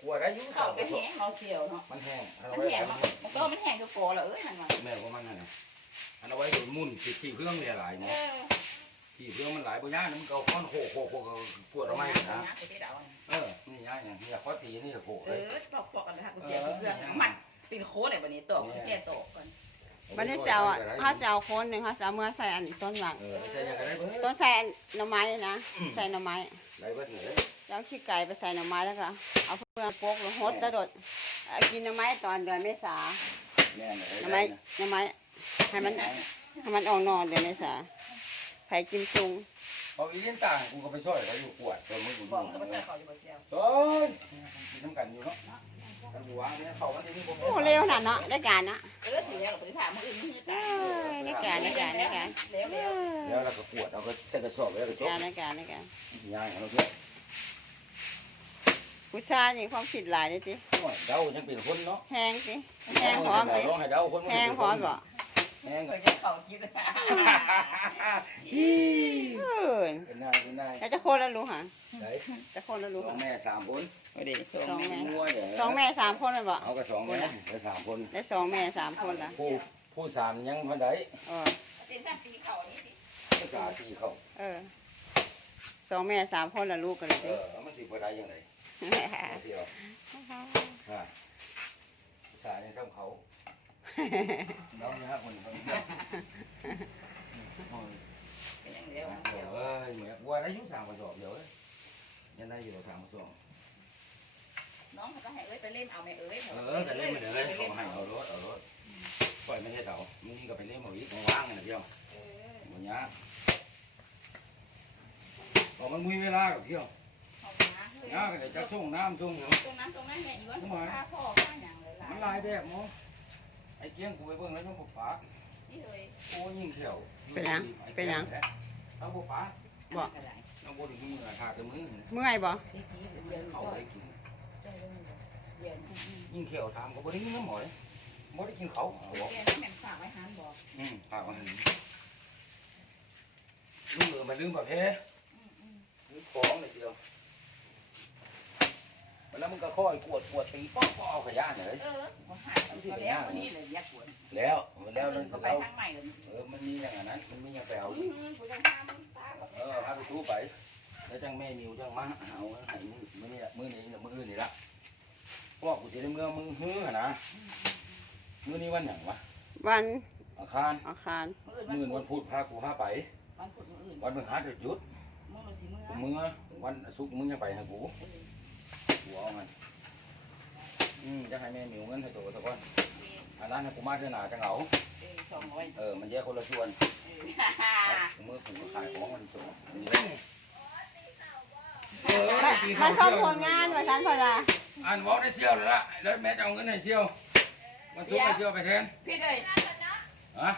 กลัวได้อยุ่งเขาไปแห้งเราเสียวเนาะมันแห้งเอามันไว้แห้งเอามันไว้มันก็มันแห้งก็โกแล้วเอ้ยนั่นว่าแม่ของมันนั่นน่ะอันเอาไว้โดนมุ่นสิขี้เพื่องเนี่ยหลายเอเนาะอขี้เพื่องมันหลายบ่ย่านมันก็เอาค้อนโขกโขกโขกปวดเอาไม้นะไปที่ดาวเออนี่ย่าอย่างนี่ข้อตีนี่โขกเอเลยอปอกปอกกันนะคะกูเสียเพื่อนมันปีนโค้ดแบบนี้ตกแค่ตกกันวันนี้จะเอาอะเขาจะเอาคนหนึ่งเขาจะเอาเมื่อใส่อันต้นหลังเออใช่ยังไงได้เบิ่งต้นใส่อันหน่อไม้นะใส่หน่อไม้ได้เบิ่งเลย แล้วขี้ไก่ไปใส่หน่อไม้แล้วก็เอาเพื่อนโปกแล้วหดแล้วโดดเอากินหน่อไม้ตอนเดือนเมษาแม่นหน่อไม้หน่อไม้ให้มันให้มันออกนอนเดือนเมษาไผ่กิมจุงเอาอีเล่นต่างกูก็ไปช่วยเขาอยู่ขวดตัวมึงอยู่บอกนี่ก็ไม่ใช่เขาอยู่บนเสียวเฮ้ยกินน้ำกันอยู่เนาะกันหัวเนี่ยเขามันจะนี่ผมโอ้เร็วน่ะเนาะได้การนะเออสีแล้วเราไปถามมืออื่นนี่เอจ้าอได้การได้การได้การแล้วเอแล้วอแล้วเราก็ขวดเราก็ใส่กระสอบแล้วก็จบการได้การได้การย่างเราเพื่อ ผู้ชายนี่ความผิดหลายเลยสิเดายังเป็นคนเนาะแพงสิแพงพร้อมสิร้องให้เดาคนแพงพร้อมบ่แพงเคยจะเขาคิดเออเป็นนายเป็นนายแล้วจะคนละรู้หะไหนจะคนละสรู้องหะแม่สามคนไม่ได้ส่งสองแม่งัวเดี๋ยวสองแม่สามคนเลยบ่เอาก็สองแม่ได้สามคนได้สองแม่สามคนละผู้ผู้สามยังคนใดเออเป็นสัตว์ตีเขานี่ดิผู้สาตีเขาเออสองแม่สามคนละลูกกันเลยเอสิอมันสิบ่ได้ยังไง เสียวฮะผู้สายังซ้ำเขาน้องนี่ฮะคนคนนี้เป็นอย่างเดียวเดี๋ยวเอ้ยเหมือนวัวได้ยุ่งสามกระสอบเดี๋ยวเอ้ยยังได้อยู่สามกระสอบน้องเขาก็ให้เอ้ยไปเล่นเอาแม่เอ้ยเออแต่เล่นมันเดี๋ยวเล่นเขาให้เอารถเอารถปล่อยไม่ใช่เต่ามึงนี่ก็ไปเล่นหมดอีกว่างๆนะเดียวหมดยาบอกมันมีเวลากับเที่ยวาเฮ้ยยาก็เดี๋ยวจะส่งน้ำส่งตรงนั้นตรงนั้นเนี่ยอีวันพาพ่อข้าอย่างเลยล่ะมันลายแบบมั้งไอ้เกี้ยงกูไปเบิ่งแล้วต้องปกปากนี่เลยโอ้ยิ่งเขียวเอาปกปากอะไรเอาบนมือขาดกับมือเมื่อยบ่ที่ที่เรียนเขาเขาได้กินเรียนยิ่งเขียวทำเขาบ่ได้กินน้ำหมอยบ่ได้กินเขาบอกเรียนแม่ฝากไว้หันบอกอืมฝากมันลืมมือมันลืมแบบเฮ้ลืมของเลยเดียว แล้วมึงก็ค่อยกวดกวดตีป๊อกป๊อกเอาขยะเนี่ยเลยเออผมหายแล้วนี่เลยยักษ์ปวดแล้วแล้วก็ไปแล้วทางใหม่เลยเออมันมีอย่างนั้นมันมีอย่างแปลวอืมกูจะทำตาเออพาไปทูไป แล้วจังแม่มิวจังมาเอาให้มือมือนี่มือนี้มืออื่นนี่ละพวกกูจะได้เมื่อมึงฮื้อนะมือนี้วันหยังวะวันอาคารอาคารมืออื่นมื่นวันพุธพากูพาไป วันพุธมืออื่นวันพฤหัสหยุดมือเราสิมือกูเมื่อวันศุกร์มึงจะไปหากู กูเอามันอืมจะให้แม่มิวเงินให้ตัวตะก้อนอันนั้นให้กูมาเท่าหนาจังเอาสองร้อยเออมันแยกคนละส่วนฮ่ากูมือกูขายของมันส่งนี่มาชมผลงานว่าฉันพอละอันบอกได้เชี่ยวแล้วละแล้วแม่จะเอาเงินให้เชี่ยวมันซุกให้เชี่ยวไปแทนพี่เลยฮะ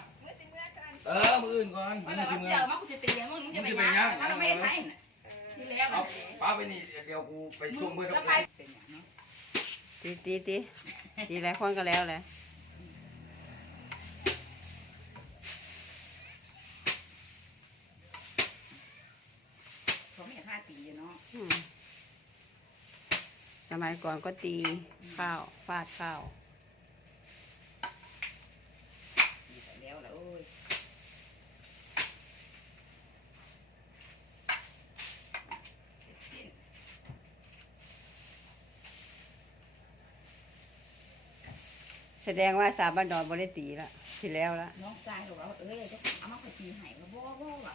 เออมืออื่นก่อนมัมันนจะจะเมื่เมื่ออมันกูจะเป็นยังมึงจะไปยังแล้วไม่ให้ ที่แล้วเอาป้าไปนี่เดี๋ยวกูไปส่งเพื่อนแล้วทุกไปคนเป็นอย่างเนาะตีตีตีตีหลายคนก็แล้วแหละเขาไม่ท่าตีเนาะอืมสมัยก่อนก็ตีข้าวฟาดข้าวแล้วแล้วโอ้ย แสดงว่าสาบันดอนบริตีละที่แล้วละน้องชายบอกว่าเอ้ยจะเอามาตีให้ก็บ่บ่ว่ะ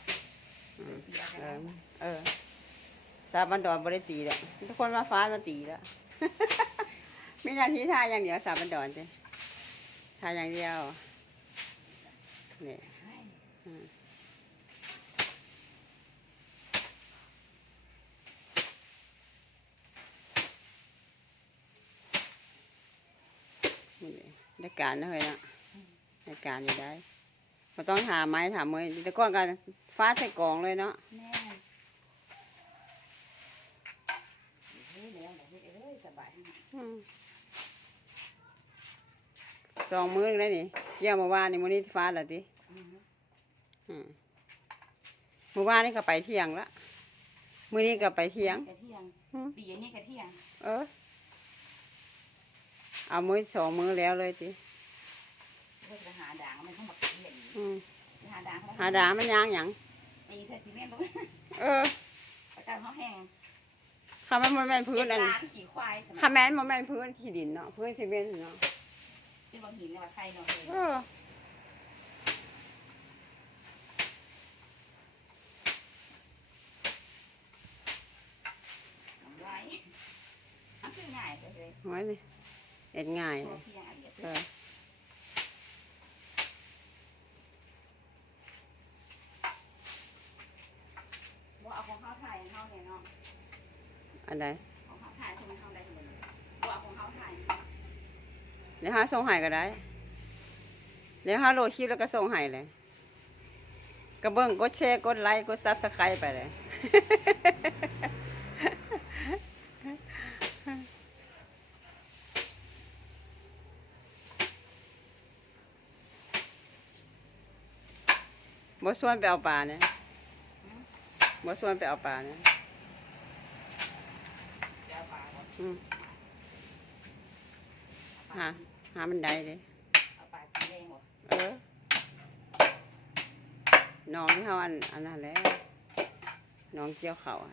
อืมตีอะไรเออเออสาบันดอนบริตีละทุกคนมาฟ้ามาตีละมีหน้าที่ทาอย่างเดียวสาบันดอนจ้ทาอย่างเดียวนี่อืมนี่ได้ การนะเฮ้ยนะได้การอยู่ได้เราต้องหาไม้ถามมือแต่ก่อนกันฟ้าใส่กล่องเลยเนาะแม่เฮ้ยแล้วเอ้ยสองมื้อแล้วนี่เยี่ยมเมื่อวานนี่มื้อนี้ฟ้าแล้วดิอืมเมื่อวานนี่ก็ไปเที่ยงละมื้อนี้ก็ไปเที่ยงกเที่ยงปีนี้กะเที่ยง เออ เอามือสองมือแล้วเลยสิ เพื่อจะหาด่างมันเข้ามาเห็นอืมหาด่างเขาหาดามันยางหยังมีแต่ซีเมนต์ตรงนี้เออประกันเขาแห้งคำมันบ่แม่นพื้นอันร้านกี่ควายสมัคำแม่นบ่แม่นพื้นขี้ดินเนาะพื้นซีเมนต์เนาะเป็นบางหินเนี่ยว่าใครเนาะเออทำไรทำคือง่ายเลยไว้นี่เอ็ดง่ายพเลอยเพียงอันเดียวเออ ว่าเอาของเขาถ่ายเขาเนี่ยเนาะ อันใดของเขาถ่ายใช่ไหมเขาได้ทั้งหมดเลยว่าเอาของเขาถ่ายเดี๋ยวหาส่งให้ก็ได้ เดี๋ยวหาโหลดคลิปแล้วก็ส่งให้เลยกระเบื้องกดแชร์กดไลค์กดซับสไครต์ไปเลยบ่ส่วนไปเอาปลาเนี่ยบ่ส่วนไปเอาปลาเนี่ย เดี๋ยวปลาก่อน อืม หาหามันได้เลยเอาปลาสีแดงหมดเออน้องที่เขาอันอันนั้นแหละน้องเกี่ยวเขาอะ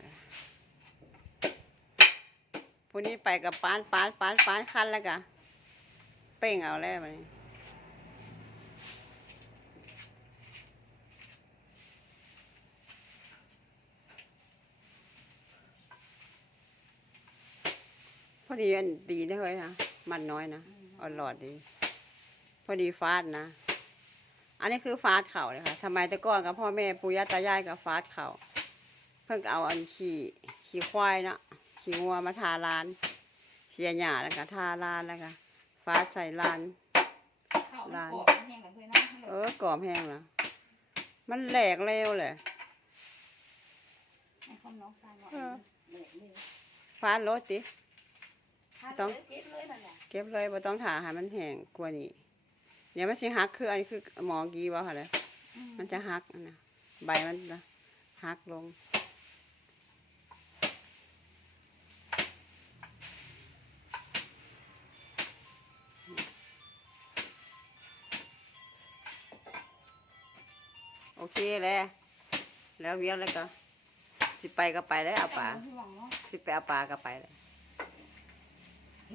พวกนี้ไปกับปานปานปานปานคันแล้วกะเป้งเอาแล้วมัน อดีอันดีนะเฮ้ยนะมันน้อยนะอ่อนหลอดดี พอดีฟาดนะ อันนี้คือฟาดเข่าเลยค่ะทำไมแต่ก่อนกับพ่อแม่ปู่ย่าตายายกับฟาดเข่าเพิ่งเอาอันขี่ขี่ควายเนาะขี่งัวมาทาลานเสียหญ้าแล้วก็ทาลานแล้วก็ฟาดใส่ลานเข้ามันกรอบมันแห้งกันเลยเนาะเออกรอบแห้งแล้วมันแหลกเร็วเลยให้ข้อมน้องชายหน่อยเออเหนื่อยเลยฟาดรถติถ้า ต้องเลยเก็บเลยนั่นแหละเก็บเลยบ่ต้องถาให้มันแห้งกว่านี้เดี๋ยวมันสิหักคืออันนี้คือหมอกีว่าค่ะเลยอืมมันจะหักนะใบมันจะหักลง โอเคแล้วแล้วเวียนแล้วก็ สิไปก็ไปแล้วเอาปลาแต่ห่วงเนาะสิไปเอาปลาก็ไปเลย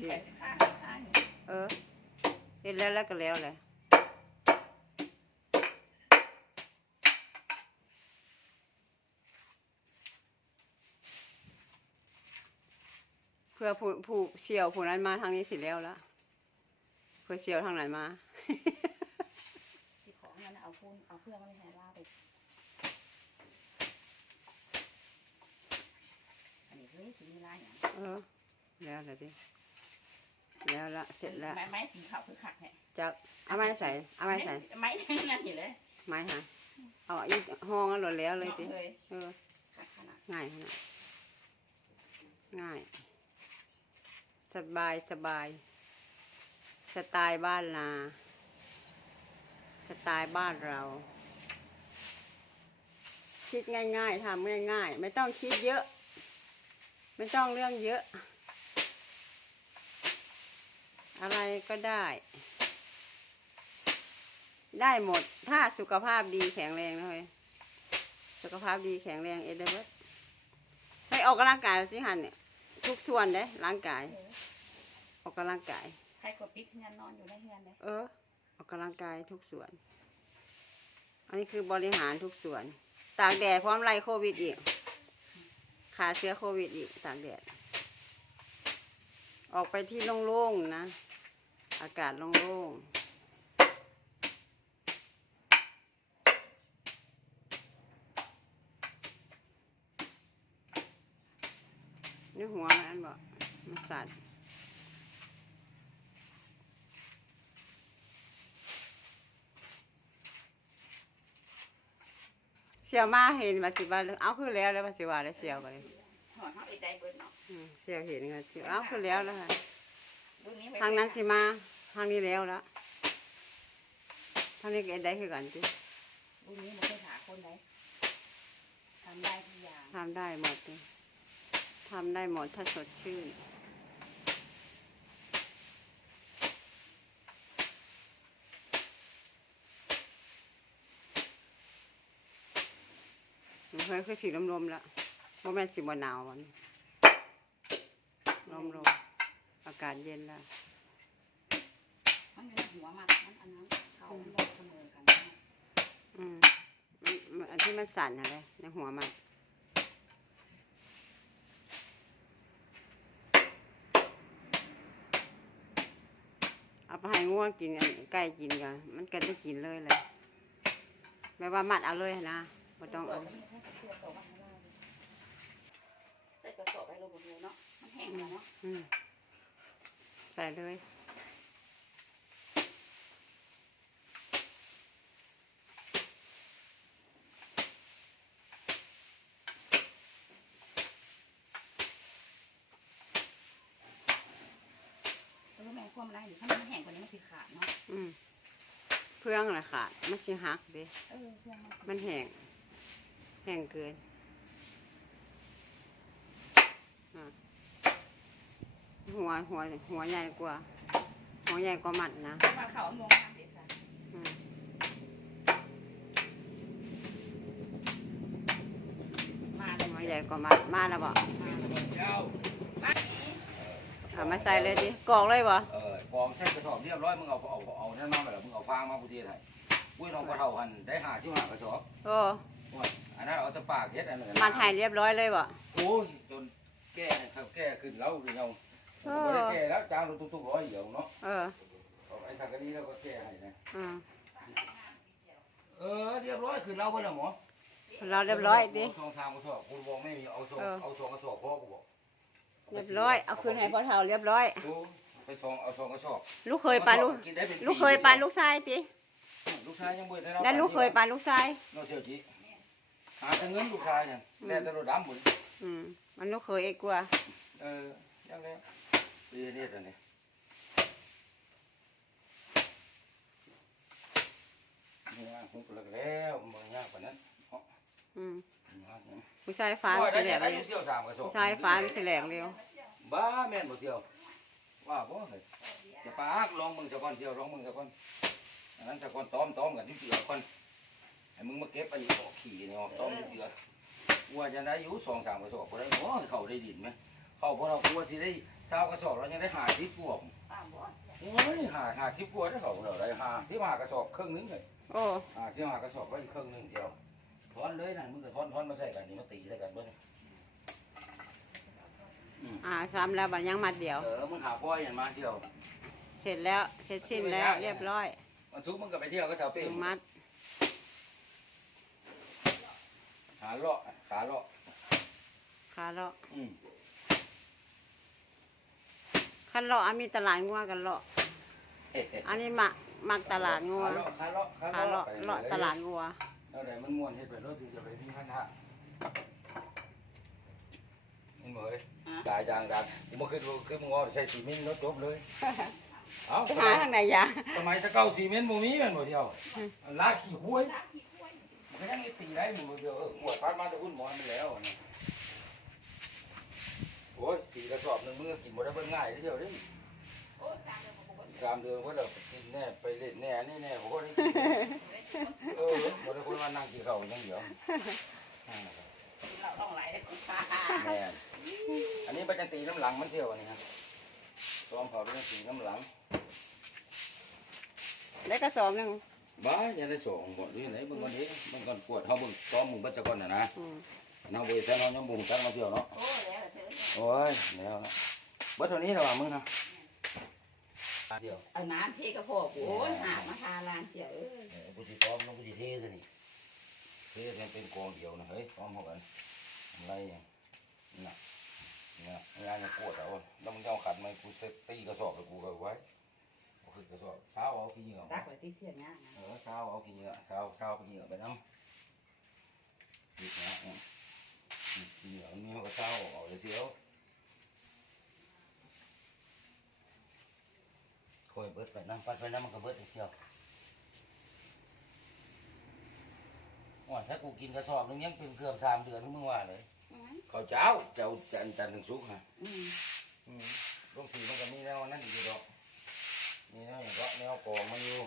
ไปข้างข้างเออเห็นแล้วแล้วก็แล้วเลยเพื่อผู้ผู้เชี่ยวผู้นั้นมาทางนี้สิแล้วละเพื่อเชี่ยวทางไหนมาที่ของนั่นน่ะเอาคุณเอาเครื่องมาให้ล่าไปอันนี้เฮ้ยสีลายอย่างเออแล้วละดิ แล้วละเสร็จแล้วไม้ไม้สีขาวคือขักเนี่ยจะเอาไม้ใส่เอาไม้ใส่ไม้นั่นอยู่เลยไม้ฮะเอาอีกห้องแล้วแล้วเลยดินาะเลยเออขักขนาดง่ายขนาดง่าย สบายสบาย สไตล์บ้านนาสไตล์บ้านเรา คิดง่าย ๆทำง่าย ๆ ไม่ต้องคิดเยอะ ไม่ต้องเรื่องเยอะ อะไรก็ได้ ได้หมด ถ้าสุขภาพดีแข็งแรงนะเฮ้ยสุขภาพดีแข็งแรงเอเดเวิร์ดให้ออกกำลังกายสิหันเนี่ยทุกส่วนเด้ร่างกายเออออกกำลังกายใครกดปิ๊กเงินนอนอยู่ในเงินเลยเออ ออกกำลังกายทุกส่วน อันนี้คือบริหารทุกส่วน ตากแดดพร้อมไล่โควิดอีกขาเชื้อโควิดอีกตากแดด ออกไปที่โล่งๆนะ อากาศโล่งๆนี่หัวมันอันบอกมันสั่นเสียวมาเห็นมาสิว่าเอาคือแล้วแล้วมาสิว่าแล้วเสียวก็เลยเขาไอ้ใจเบิดเนาะอืมเสียวเห็นก็สิเอาคือแล้วแล้วค่ะ ทางนั้นสิมา ทางนี้แล้วละทางนี้กได้คือกันสิรุ่นี้มันไม่หาคนไหนทำได้ทุกอย่างทำได้หมดสิทำได้หมดถ้าสดชื่นหนเคยคือสีลมๆละเพรแม่สีบนหนาววันลมๆ อากาศเย็นแล้วมันอยู่ในหัวมันมันอันนั้นเขามันบอกเสมอกันอืมมันมันอันที่มันสั่นอะไรในหัวมันเอาไปให้ง่วงกินอันไก่กินกันมันก็ได้กินเลยเลยแม่ว่ามัดเอาเลยนะไม่ต้องเอาใส่กระสอบไปลงบนเลยเนาะมันแห้งแล้วเนาะอืม ใส่เลยแล้วแม่ความไรหรือถ้ามันแห้งกว่านี้มันสิขาดเนาะ อืมเพื่องละขาดมันสิหักเดิเออเพื่อนมันสิมันแห้งแห้งเกินอะ หัวหัวหัวใหญ่กว่า หัวใหญ่กว่ามัดนะเพราะว่าเขาเอามองมาเด็ดสันอืมมาแล้วหัวใหญ่กว่ามัดมาแล้วบ่มาแล้วเจ้ามานี้เอามาใส่เลยดิกรอกเลยบ่เออกองใส่กระสอบเรียบร้อยมึงเอาเอาเอานั่นมาไปแล้วมึงเอาฟางมากูเทียนให้กุ้ยน้องกระเท่าหันได้หาชิวหากระสอบโอ้โอ้ยอันนั้นเอาแตะปากเฮ็ดอันนั้นมัดให้เรียบร้อยเลยบ่โอ้ยจนแก้ครับแก้ขึ้นแล้วคือเรา ไม่ได้แก้แล้วจางตุ้งๆร้อยเดียวเนาะเออเอาไอ้ทางนี้เราก็แก้ให้นะอืมเออเรียบร้อยขึ้นแล้วเพิ่นน่ะหมอเราเรียบร้อยดิสองสามกระสอบกูบอกไม่มีเอาสองเออเอาสองกระสอบพ่อกูบอกเรียบร้อยเอาคืนให้พ่อเฒ่าเรียบร้อยดูไปสองเอาสองกระสอบลูกเคยปานลูกกินได้เป็นปีลูกเคยปานลูกชายติลูกชายยังบ่ได้รับแล้วลูกเคยปานลูกชายน้องเสี่ยวจีหาแต่เงินลูกชายเนี่ยแล่แต่รถดำหมดอืมมันลูกเคยเอกกว่าเออยังไงดีเด็ดอันนี้นี่ว่าหุบแล้วก็แล้วมันยากกว่านั้นเนาะอืมยากนะผู้ชายฟ้าโอ้มัยนได้สิแหลแต่กอาเร็ยุวเสี่ยวสามกระสอบผู้ชายฟ้ามันสิแหลกเร็วบ้าแม่นบ่เสี่ยวว่าบ่เฮ้ยจะปากลองมึงสักก่อนเสี่ยวลองมึงสักก่อนอันนั้นสักก่อนต้อมต้อมกันที่เสือก่อนให้มึงมาเก็บอันนี้ออกขี่นี่ออกต้อมที่เสือว่าจะได้อยู่สองสามกระสอบก็ได้โอ้ยเขาได้ดินไหมเขาพวกเรากลัวสิได้ เศร้ากระสอบเรายังได้หาสิบพวกป้าบอกโอ้ยหาหาสิบพวกได้เขาเราได้หาสิบหากระสอบครึ่งหนึงเลยโอ้หาสิบหากระสอบไว้อีกครึ่งหนึงเดียวทอนเลยนั่นมึงก็ทอนทอนมาใส่กันนี่มาตีใส่กันเบิ่งอ่าซ้ำแล้วบัดยังมัดเดียว เออมึงหาพ่อยอย่างมาเที่ยว เสร็จแล้วเสร็จสิ้นแล้วเรียบร้อยมันซุกมึงก็ไปเที่ยวก็เสาเป้ถึงมัดหาเลาะขาเลาะขาเลาะอืม คันเลาะอันมีตลาดงัวกันเลาะเอ๊ะเอ๊ะอันนี้มักมักตลาดงัวขาเลาะขาเลาะขาเลาะไปเลาะตลาดงัวแล้วไหนมันม่วนเฮ็ดไปรถถึงจะไปมีพันธะนี่เหมยตายจางดังกูมาขึ้นขึ้นมึงเอาใส่ซีเมนต์รถจบเลยเอ้าไปหาทางไหนยะสมัยตะเก้าซีเมนต์บ่มีแม่นบ่เที่ยวอืมลากขี้ห้วยมันยังไงตีได้มึงบ่เดียวเออปวดพัดมาแตะอุ่นหมอนมันแล้วนะ โอ้ยสีกระสอบหนึงมึงก็กินบ่ได้เบิ่งง่ายเด้อเที่ยวเด้โอ้ยตามเลยผมบอกกามเดือนก็เดากินแน่ไปเล่นแน่นี่แน่ผมก็ได้กินเออหมดเลยคนมานั่งกินข้าวอย่างเดียวนั่นนะครับเราต้องไหลได้ของป้าแม่นอันนี้มันจะตีน้ำหลังมันเที่ยวอันนี้ครับซ้อมเขาเป็นตีน้ำหลังได้กระสอบหนึ่งบ้าอย่าได้ส่งบ่หรือไหนเบิ่งก่อนนี้เบิ่งก่อนปวดเขาเบิ่งซ้อมมึงบัดซะก่อนน่ะนะอืม น้องเวยแท้น้องยังบุงจังมาเที่ยวเนาะ โอ้แล้วเธอโอ้ยแล้วเนาะเบิดเท่านี้แล้วว่ามึงนะเดียวเอาน้ำเทกระเพาะโอ้ยหามาทาลานเสียเอ้ยเออกูสิซ้อมน้องกูสิเทซะนี่เทกันเป็นกองเดียวนะเฮ้ยซ้อมเขากันอะไรอย่างน่ะเนี่ยงานจะปวดเอาแล้วมึงจะเอาขัดมากูเซตตีกระสอบไปกูก็ไว้กูขึ้นกระสอบเช้าเอาขี้เหงื่อตักไว้ที่เสียงนะ เออเช้าเอาขี้เหงื่อเช้าเช้าขี้เหงื่อไปน้ำดีนะ เนี่ยขี้เหงื่อมันมีเขาก็เช้าเอาเลยเดียวคอยเบิดไปน้ำปัดไปน้ำมันก็เบิดอีกเที่ยวว่าถ้ากูกินกระสอบนึงยังเป็นเกือบสามเดือนที่มึงว่าเลยข้าวเจ้าเจ้าจันทร์จันทร์ถึงสุกร์ฮะอืมอืมลงสีมันก็มีแนวนั้นอยู่ดอกมีแนวอย่างก็แนวกองมันอยู่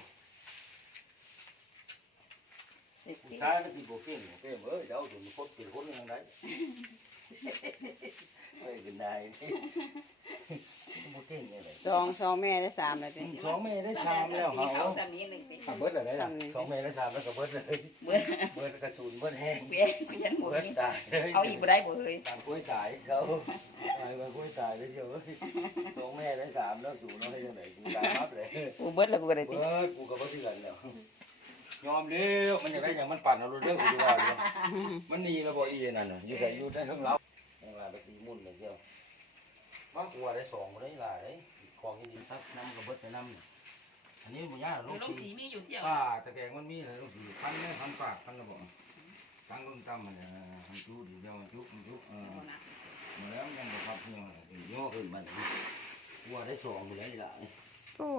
เสร็จกูสิ้นซ้ายมันสิบ่เก่งเก่งเอ้ยเดาถึงคนเป็นคนยังไงเฮ้ยเป็นนายบ่เก่งเลยสองสองแม่ได้สามเลยติสองเมได้ชามแล้วเขาเฮาสามีหนึ่งปีเบิดอะไรล่ะสองเมได้ชามแล้วก็เบิดเลยเมื่อเบิดกระสุนเบิดแห้งเบี้ยเบี้ยหมดเบิดตายเอาอีกบ่ได้บ่เฮ้ยตามกล้วยตายเขาตายไปกล้วยตายได้เดียวสองแม่ได้สามแล้วสูน้อยยังไงกูตายรับเลย กูเบิดแล้วกูก็ได้ติ เบิดกูก็บ่เถื่อนแล้ว ยอมเร็วมันอยากได้อย่างมันปั่นเอารถเร็วกูว่ามันหนีแล้วบ่อีนั่นน่ะอยู่ใส่อยู่ได้ทั้งเราทั้งลาไปสีมุ่นเลยเดียวมากกว่าได้สองบ่ได้หลายของที่ดินซักน้ำก็เบิดไปน้ำอันนี้บ่ยากลลูกงสีสีมีอยู่เสี่ยวป้าตะแกงมันมีเลยลูกสีพันเนี่ยพันปากพันระบอกตั้งลงตั้มมันมันจุดีเดียวมันจุมันจุเออมาแล้วยังบ่พับยังย่อขึ้นมาว่าได้สองอยู่แล้วล่ะโอ้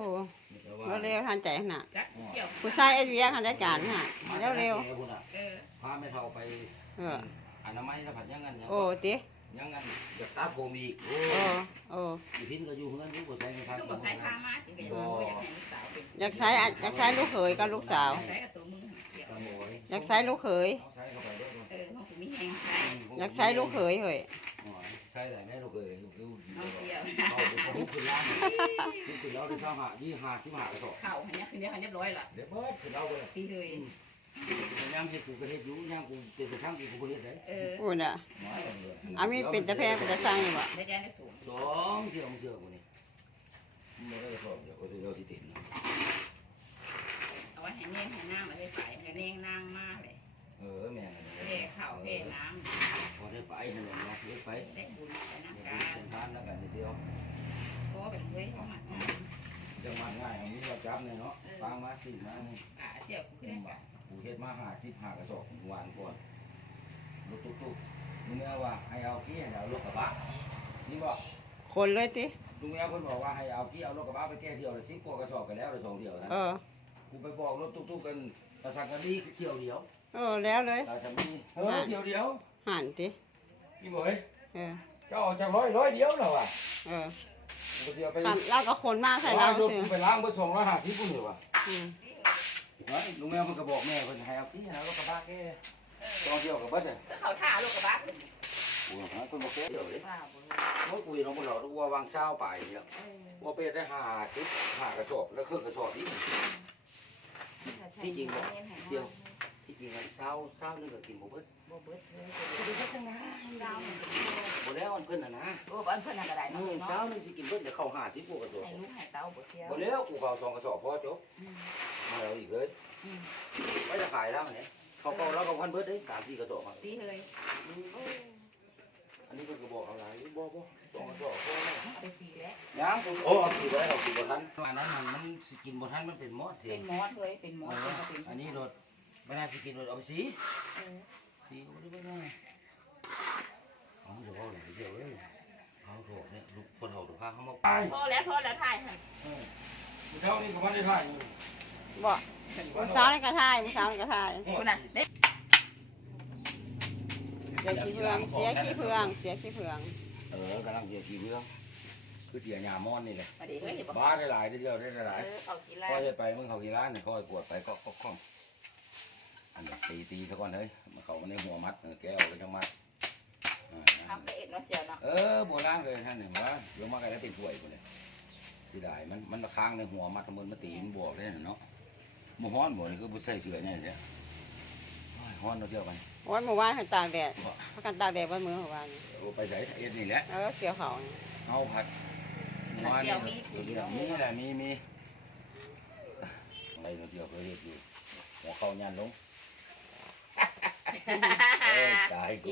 แต่ว่าเราเร็วทันใจขนาดจักเสี่ยวผู้ชายไอ้เวียคันจัดการฮะเร็วเร็วเออพาไม่เท่าไปๆเอออนามัยแล้วผัดยังงั้นยังโอ้ติยังงั้นเดี๋ยวตาโกมอีกโอ้โอ้โอ้ยพินก็อยู่เฮือนอยู่บ่ใส่ไม่ทันคือบ่ใส่ผ้ามาจริงก็อยากให้ลูกสาวเป็นอยากใช้อะอยากใช้ลูกเขยกับลูกสาวใช้กับตัวมึงเสี่ยวตาโมยอยากใช้ลูกเขยเอาใส่เข้าไปด้วยเออมันกูมีแหงใช้อยากใช้ลูกเขยเฮ้ย ใช่ไหนแม่ลูกเอ้ยลูกเอ้ยเอาเสี่ยวเอาไปลุกขึ้นล่างลุกขึ้นแล้วได้เช้างหายี่ห้าสิบห้ากระสอบเข้าอันนี้ยคือเนี้ยเรียบร้อยละเดี๋ยวเบิดขึ้นเอาเลยตีเลยย่ามเฮ็ดกูก็เฮ็ดอยู่ยามกูเป็นกระช่างกูก็บ่เฮ็ดได้เออพูดอะอามีเป็นตะแพงเป็นตะสร้างอยู่บ่ได้ใจได้สูงสองเที่ยวมึงเชือกกูนี่ไม่ได้สอบเดี๋ยวกูจะเอาสิติดนะเอาไว้ให้เน่งให้น้ำมาได้ใส่ให้เน่งนางมากเลย เออแม่นเทข้าวเทน้พอได้ไปนั่นแหละเนาะได้ไปำได้บุญไปน้ำเดี๋ยวกาเป็นทานแล้วกันเดียวเพราะว่าเป็นเว้ยเขาหมักงานจะมาง่ายอันนี้เราจับเนี่ยเนาะฟังมาสิมานี่กะเสี่ยวกูขึ้นได้กะกูเฮ็ดมาหาสิบหากระสอบวานก่อนรถตุ๊กๆลุงแม่ว่าให้เอาขี้ให้เอารถกระบะนี่บอกคนเลยติลุงแม่เพิ่นบอกว่าให้เอาขี้เอารถกระบะไปแก้เที่ยวละสิบกว่ากระสอบกันแล้วละสองเที่ยวนะ เออ กูไปบอกรถตุ๊กๆกันประสังกันดีเที่ยวเดียว เออแล้วเลยเราจะมีเออเที่ยวเดียวหันติพี่เหมยเออเจ้าออกจากร้อยร้อยเดียวแล้วอะเออกูเดียวไปหันเราก็คนมาใส่เรารถซื้อกูไปล้างเบอร์สองร้อยห้าสิบปุ่นเหรอวะอืมลุงแม่มันก็บอกแม่เพิ่นให้เอาขี้ให้เอารถกระบะแก้ตอนเดียวกับเบิดเนี่ยก็เขาท่าลูกกระบะกูหาคนบอกแก้เดี๋ยวเลยว้าวเมื่อกูเห็นน้องมันหล่อรู้ว่าวางเศร้าไปเนี่ยว่าเป็ดได้ห้าสิบห้ากระสอบแล้วเครื่องกระสอบนี้ที่จริงมันเศร้าเศร้านึงก็กินบ่เบิดบ่เบิดเลยบ่ได้ทั้งนั้นเศร้าบ่แล้วอันเพิ่นน่ะนะโอ้บ้านเพิ่นก็ได้เอเนาะอเนาะเช้านึงสิกินเบิดเดี๋ยวเข้าห้าสิบกว่ากระสอบให้ลูกให้เต้าบ่เสียวบ่แล้วกูเอาสองกระสอบพอจบมาแล้วอีกเลยไว้จะขายแล้วเนี่ยเขาก็แล้วก็พันเบิดได้สามสี่กระสอบอะตีเลยอันนี้เพิ่นก็บอกเอาหลายบ่บ่สองกระสอบพอแล้วเอาไปสีแล้วยังกูโอ้เอาสิบ่ได้เอาสิบ่ทันอันนั้นมันมันสิกินบ่ทันมันเป็นมอดเสียเป็นมอสเลยเป็นมอสเป็นก็เป็นอันนี้รถ ไม่น่าสิกินรถเอาไปสีเออสีก็ไม่ได้เอาเดี๋ยวเอาไหนเดี๋ยวเอ้ยเอาโถเนี่ยลูกคนเฒ่าตัวพาเขามาไปพอแล้วพอแล้วถ่ายให้เช้านี้ก็ไม่ได้ถ่ายอยู่บ่มื้อเช้านี่ก็ทายมื้อเช้านี่ก็ทายคุณน่ะเด็กเสียขี้เพืองเสียขี้เพืองเสียขี้เพืองเออกำลังเสียกี่เรื่องคือเสียหยามอนนี่แหละมาดิเฮ้ยบ่บ้าได้หลายได้เดียวได้หลายเออเอากีฬาก็จะไปมึงเขากี่ร้านเนี่ยก็กวดไปก็ก็คล่อง อันนี้ตีตีซะก่อนเลยมาเขามาในหัวมัดเออแก้วเลยจังมัดอ่าทำละเอียดเนาะเสียวเนาะเออโบราณเลยท่านเห็นว่าเดี๋ยวมากันแล้วเป็นถ้วยกูเลยสิได้มันมันมาค้างในหัวมัดทั้งหมดมาตีนบวกเลยเนาะบ่ฮ้อนบ่นี่คือบ่ใส่เสื้อเนี่ยเด้อโอ้ยฮ้อนเราเที่ยวกันโอ้ยเมื่อวานเพิ่นตากแดดพากันตากแดดวันมื้อเมื่อวานเอาไปใส่เอ็ดนี่แหละเออเกี่ยวเขานี่เอาผัดมีแหละมีมีอะไรเราเที่ยวก็เฮ็ดอยู่หัวเข้ายันลง เอ้ยตายกู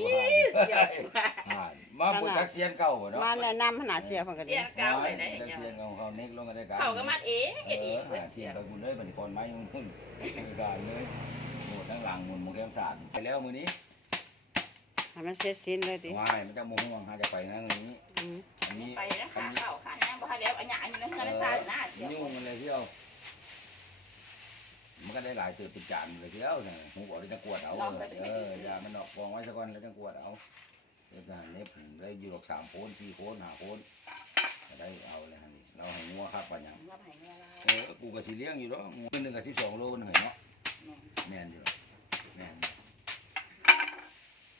หามาปุจักเสียนเก่าบ่เนาะมาแนะนำขนาดเสียเพิ่นก็เสีดียเก่าเลยได้จักเสียนเก่าเขาเน็กลงกันได้กันเขาก็มัดเองเอเฮ็ดเอองหาเสียนไปบุญเลยบัดนี้ก่อนไม้ยังพุ่นไม่การเลยโหทั้งหลังหมุนหมูแก้มสาดไปแล้วมื้อนี้ให้มันเสร็จสิ้นเลยติว้ายมันจะโมห่วงหาจะไปนั่นนี้อืมอันนี้ไปนะขาเข้าขาย่างบ่ให้แล้วอันหยังอยู่ในเฮือนในซ่าหน้าเสียวยุ่งมันเลยเที่ยว มันก็ได้หลายตื่นเป็นจานเลยเที่ยวเนี่ยหูบอกได้จะกวดเอาเออยามันออกกองไว้สักวันแล้วจะกวดเอาเดี๋ยวการเน็บได้อยู่หรอกสามโคนสี่โคนห้าโคนก็ได้เอาเลยฮะนี่เราให้งัวครับปัญญังว่าไผเนี่ยว่าเออกูก็สิเลี้ยงอยู่แล้วงัวหนึ่งกับสิบสองโลนึงเห็นเนาะแม่นอยู่แม่น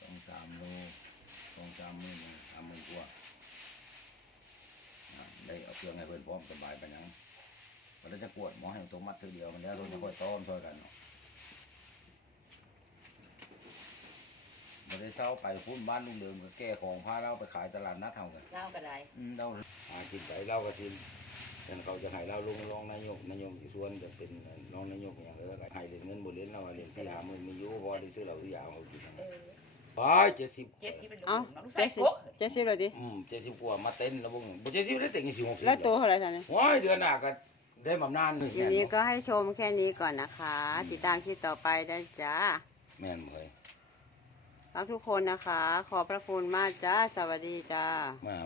สองสามโลสองสามหมื่นหนึ่งสามหมื่นกว่าอ่าได้เอาเครื่องให้เพิ่นพร้อมสบายไปหยั งวันนี้จะกวดหมอให้ตัวมัดทีเดียวมันแล้วเราจะค่อยต้อมช่วยกันเนาะบ่ได้เศร้าไปพุ่นบ้านลุงเดิมก็แก้ของพาเราไปขายตลาดนัดเฮากันเล่าก็ได้อืมเราหากินไปเล่าก็ทินแต่เขาจะให้เราลงรองนายกนายกที่ส่วนจะเป็นรองนายกอย่างเออก็ให้เรียนเงินบ่เรียนเราว่าเรียนที่หาหมื่นมีอยู่พอได้ซื้อเราซื้อยาเขากินเออไปเจ็ดสิบเจ็ดสิบเป็นลูกเอ้าน้องลูกเจ็ชายดสิบโกะเจ็ดสิบเลยดิอืมเจ็ดสิบกว่ามาเต้นแล้วบุ้งบ่เจ็ดสิบได้แต่งสิบหกสิบแล้วตัวเท่าไหร่ท่านเนี่ยว้ายเดือนหน้าก็ ได้บำนาญหนึ่งอย่างนี้ก็ให้ชมแค่นี้ก่อนนะคะ ติดตามคลิปต่อไปได้จ้าแม่นบ่เลยรักทุกคนนะคะ ขอบพระคุณมากจ้า สวัสดีจ้า มา